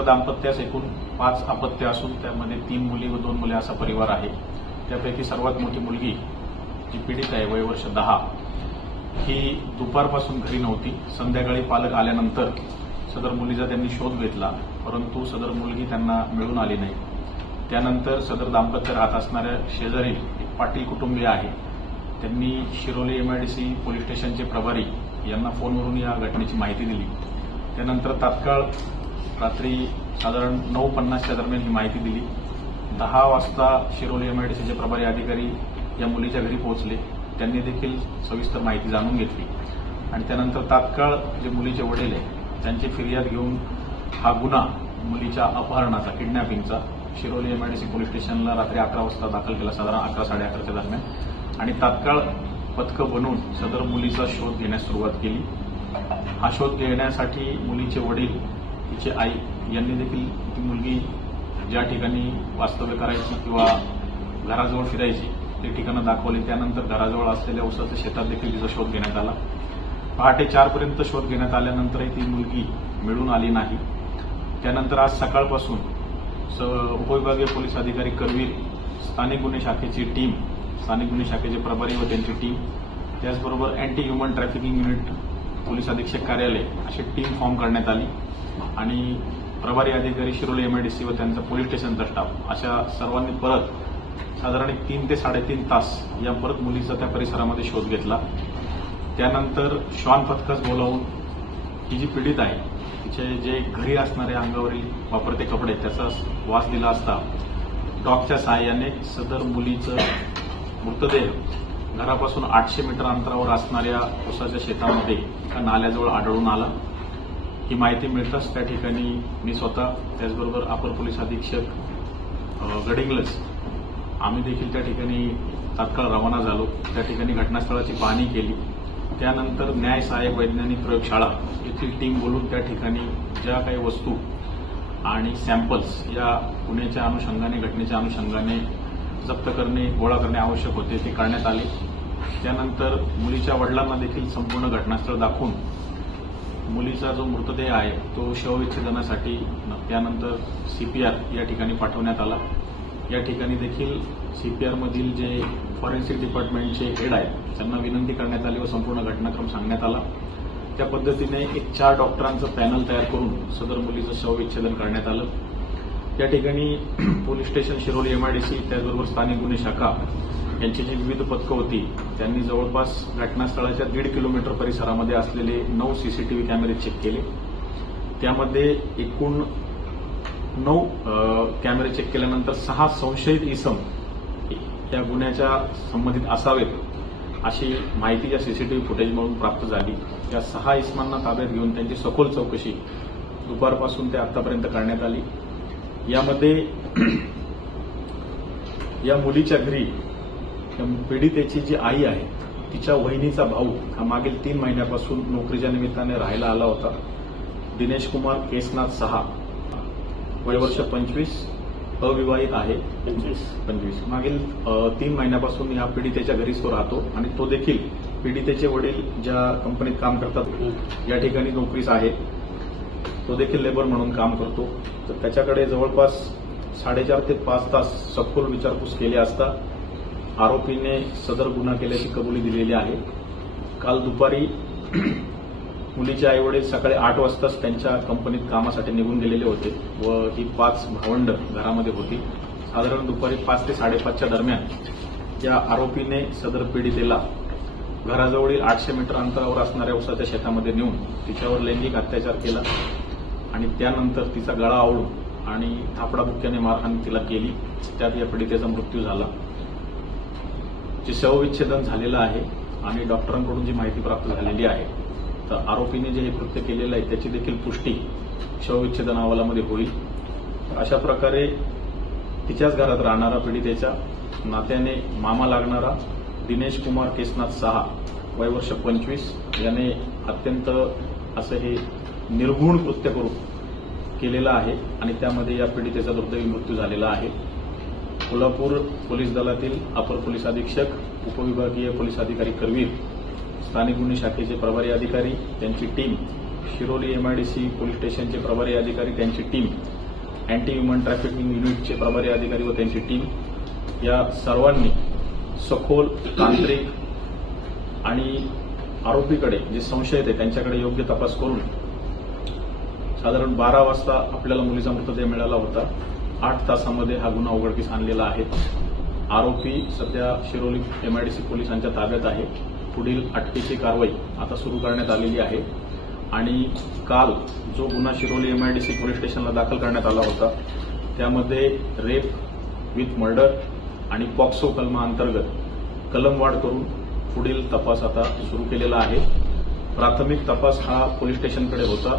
सदर दाम्पत्यास एकूण 5 अपत्य असून त्यामध्ये 3 मुली व 2 मुले असा परिवार आहे। त्यापैकी सर्वात मोठी मुलगी जी पीडित आहे वय वर्ष 10 ही दुपारपासून घरी नव्हती। संध्याकाळी पालक आल्यानंतर सदर मुलीचा त्यांनी शोध घेतला, परंतु सदर मुलगी त्यांना मिळून आली नाही। त्यानंतर सदर दाम्पत्य राहत असणाऱ्या शेजारी एक पाटील कुटुंबीय आहे, त्यांनी शिरोली एमआयडीसी पोलीस स्टेशनचे प्रभारी यांना फोनवरून या घटनेची माहिती दिली। त्यानंतर तात्काळ रात्री साधारण 9:50च्या दरम्यान ही माहिती दिली। 10 वाजता शिरोली एमआयडीसीचे प्रभारी अधिकारी या मुलीच्या घरी पोहोचले। त्यांनी देखील सविस्तर माहिती जाणून घेतली आणि त्यानंतर तात्काळ जे मुलीचे वडील आहे त्यांची फिर्याद घेऊन हा गुन्हा मुलीच्या अपहरणाचा, किडनॅपिंगचा शिरोली एमआयडीसी पोलीस स्टेशनला रात्री 11 वाजता दाखल केला, साधारण 11-11:30च्या दरम्यान, आणि तात्काळ पथकं बनवून सदर मुलीचा शोध घेण्यास सुरुवात केली। हा शोध घेण्यासाठी मुलीचे वडील, तिची आई यांनी देखील ती मुलगी ज्या ठिकाणी वास्तव्य करायची किंवा घराजवळ फिरायची ते ठिकाणं दाखवली। त्यानंतर घराजवळ असलेल्या उसाच्या शेतात देखील तिचा शोध घेण्यात आला। पहाटे 4 पर्यंत शोध घेण्यात आल्यानंतरही ती मुलगी मिळून आली नाही। त्यानंतर आज सकाळपासून उपविभागीय पोलीस अधिकारी करवीर, स्थानिक गुन्हे शाखेची टीम, स्थानिक गुन्हे शाखेचे प्रभारी व त्यांची टीम, त्याचबरोबर anti human trafficking unit, police अधीक्षक कार्यालय अशी टीम फॉर्म करण्यात आली आणि प्रभारी अधिकारी शिरोली एमआयडीसी व त्यांचा पोलीस स्टेशनचा स्टाफ अशा सर्वांनी परत साधारण 3 ते 3.5 तास या परत मुलीचा त्या परिसरामध्ये शोध घेतला। त्यानंतर श्वान पथकास बोलावून ही जी पीडित आहे तिचे जे घरी असणारे अंगावरील वापरते कपडे त्याचा वास दिला असता डॉगच्या सहाय्याने सदर मुलीचं मृतदेह घरापासून 800 मीटर अंतरावर असणाऱ्या उसाच्या शेतामध्ये एका नाल्याजवळ आढळून आला। ही माहिती मिळताच त्या ठिकाणी मी स्वतः, त्याचबरोबर अपर पोलीस अधीक्षक गडिंग्लज आम्ही देखील त्या ठिकाणी तात्काळ रवाना झालो। त्या ठिकाणी घटनास्थळाची पाहणी केली। त्यानंतर न्याय सहाय्यक वैज्ञानिक प्रयोगशाळा येथील टीम बोलून त्या ठिकाणी ज्या काही वस्तू आणि सॅम्पल्स या गुन्ह्याच्या अनुषंगाने, घटनेच्या अनुषंगाने जप्त करणे, गोळा करणे आवश्यक होते ते करण्यात आले। त्यानंतर मुलीच्या वडिलांना देखील संपूर्ण घटनास्थळ दाखवून मुलीचा जो मृतदेह आहे तो शवविच्छेदनासाठी त्यानंतर सीपीआर या ठिकाणी पाठवण्यात आला। या ठिकाणी देखील सीपीआरमधील जे फॉरेन्सिक डिपार्टमेंटचे हेड आहेत त्यांना विनंती करण्यात आली व संपूर्ण घटनाक्रम सांगण्यात आला। त्या पद्धतीने एक 4 डॉक्टरांचं पॅनल तयार करून सदर मुलीचं शवविच्छेदन करण्यात आलं। त्या ठिकाणी पोलीस स्टेशन शिरोली एमआयडीसी, त्याचबरोबर स्थानिक गुन्हे शाखा यांची जी विविध पथकं होती त्यांनी जवळपास घटनास्थळाच्या 1.5 किलोमीटर परिसरामध्ये असलेले 9 सीसीटीव्ही कॅमेरे चेक केले। त्यामध्ये एकूण 9 कॅमेरे चेक केल्यानंतर 6 संशयित इसम त्या गुन्ह्याच्या संबंधित असावेत अशी माहिती या सीसीटीव्ही फुटेजमधून प्राप्त झाली। या 6 इसमांना ताब्यात घेऊन त्यांची सखोल चौकशी दुपारपासून ते आतापर्यंत करण्यात आली। यामध्ये या मुलीच्या घरी पीडितेची जी आई आहे तिच्या वहिनीचा भाऊ हा मागील 3 महिन्यापासून नोकरीच्या निमित्ताने राहायला आला होता। दिनेश कुमार केसनाथ सहा, वय वर्ष 25, अविवाहित आहे। 25 मागील 3 महिन्यापासून या पीडितेच्या घरीच तो राहतो आणि तो देखील पीडितेचे वडील ज्या कंपनीत काम करतात या ठिकाणी नोकरीस आहे, तो देखील लेबर म्हणून काम करतो। तर त्याच्याकडे जवळपास 4.5 ते 5 तास सखोल विचारपूस केली असता आरोपीने सदर गुन्हा केल्याची कबुली दिलेली आहे। काल दुपारी मुलीचे आईवडील सकाळी 8 वाजताच त्यांच्या कंपनीत कामासाठी निघून गेलेले होते व ही 5 भावंड घरामध्ये होती। साधारण दुपारी 5 ते 5:30च्या दरम्यान या आरोपीने सदर पीडितेला घराजवळील 800 मीटर अंतरावर असणाऱ्या उसाच्या शेतामध्ये नेऊन तिच्यावर लैंगिक अत्याचार केला आणि त्यानंतर तिचा गळा आवळून आणि थापडाबुक्क्याने मारहाण तिला केली। त्यात या पीडितेचा मृत्यू झाला। जे शवविच्छेदन झालेलं आहे आणि डॉक्टरांकडून जी माहिती प्राप्त झालेली आहे तर आरोपीने जे हे कृत्य केलेलं आहे त्याची देखील पुष्टी शवविच्छेदन अहवालामध्ये होईल। अशा प्रकारे तिच्याच घरात राहणारा पीडितेच्या नात्याने मामा लागणारा दिनेश कुमार केसनाथ सहा, वय वर्ष 25 याने अत्यंत असं हे निर्घुण कृत्य करून केलेलं आहे आणि त्यामध्ये या पीडितेचा दुर्दैवी मृत्यू झालेला आहे। कोल्हापूर पोलीस दलातील अपर पोलीस अधीक्षक, उपविभागीय पोलीस अधिकारी करवीर, स्थानिक गुन्हे शाखेचे प्रभारी अधिकारी, त्यांची टीम शिरोली MIDC पोलीस स्टेशनचे प्रभारी अधिकारी, त्यांची टीम, अँटी ह्युमन ट्रॅफिकिंग युनिटचे प्रभारी अधिकारी व त्यांची टीम या सर्वांनी सखोल, तांत्रिक आणि आरोपीकडे जे संशयित आहे त्यांच्याकडे योग्य तपास करून साधारण 12 वाजता आपल्याला मुलीचा मृतदेह मिळाला होता. 8 तासामध्ये हा गुन्हा उघडकीस आणलेला आहे. आरोपी सध्या शिरोली MIDC पोलिसांच्या ताब्यात आहे. पुढील अटकेची कारवाई आता सुरू करण्यात आलेली आहे. आणि काल जो गुन्हा शिरोली MIDC पोलीस स्टेशनला दाखल करण्यात आला होता त्यामध्ये रेप विथ मर्डर आणि पॉक्सो कलमाअंतर्गत कलमवाढ करून पुढील तपास आता सुरू केलेला आहे. प्राथमिक तपास हा पोलीस स्टेशनकडे होता.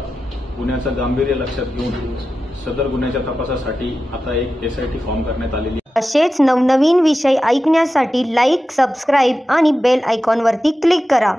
गुन्ह्याचं गांभीर्य लक्षात घेऊन सदर गुन्ह्याच्या तपासासाठी आता एक SIT फॉर्म करण्यात आलेली आहे. असेच नवनवीन विषय ऐकण्यासाठी लाईक, सबस्क्राईब आणि बेल आयकॉनवरती क्लिक करा.